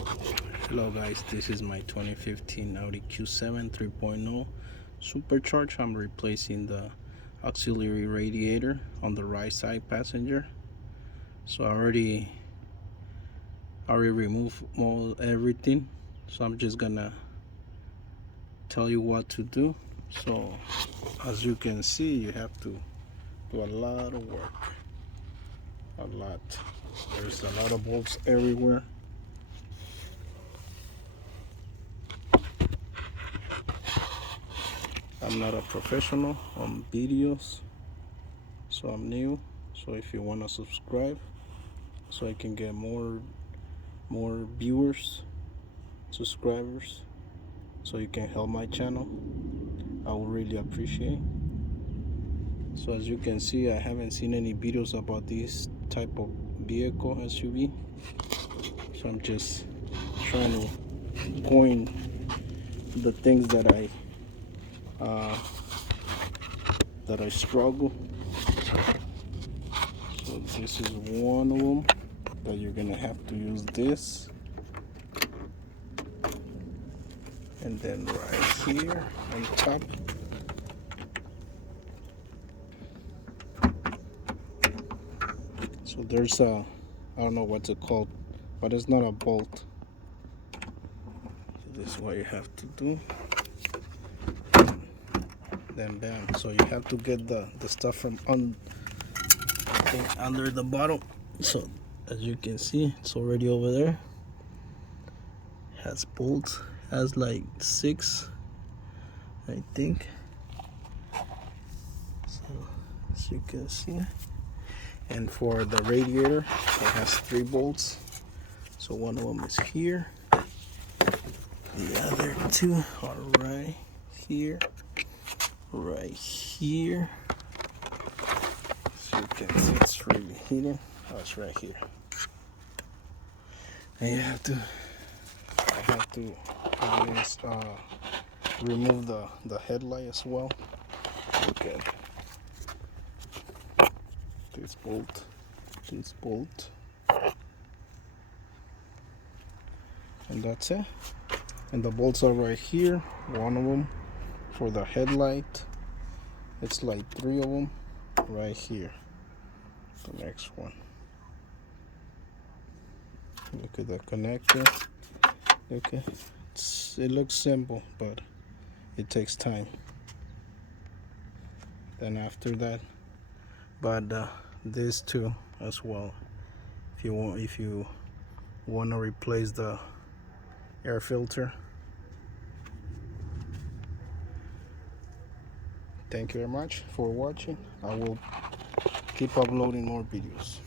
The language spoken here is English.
Hello guys, this is my 2015 Audi Q7 3.0 supercharge. I'm replacing the auxiliary radiator on the right side passenger. So I already removed everything. So I'm just gonna tell you what to do. So as you can see, you have to do a lot of work. A lot. There's a lot of bolts everywhere. I'm not a professional on videos, so I'm new. So if you want to subscribe so I can get more viewers, subscribers, so you can help my channel, I would really appreciate. So as you can see, I haven't seen any videos about this type of vehicle SUV, so I'm just trying to point the things that I struggle. So this is one of them that you're gonna have to use this, and then right here on top, so there's a, I don't know what's it called, but it's not a bolt. So this is what you have to do. Then bam. So you have to get the stuff from under the bottom. So as you can see, it's already over there. Has bolts, has like 6, I think. So as you can see, and for the radiator, it has 3 bolts. So one of them is here, the other 2 are right here, right here. So you can see it's really hidden. Oh, it's right here. And you have to, I have to remove the headlight as well. Look at this bolt, and that's it. And the bolts are right here. One of them for the headlight. It's like 3 of them right here. The next one. Look at the connector. Okay, it looks simple, but it takes time. Then after that, but these 2 as well. If you want to replace the air filter. Thank you very much for watching. I will keep uploading more videos.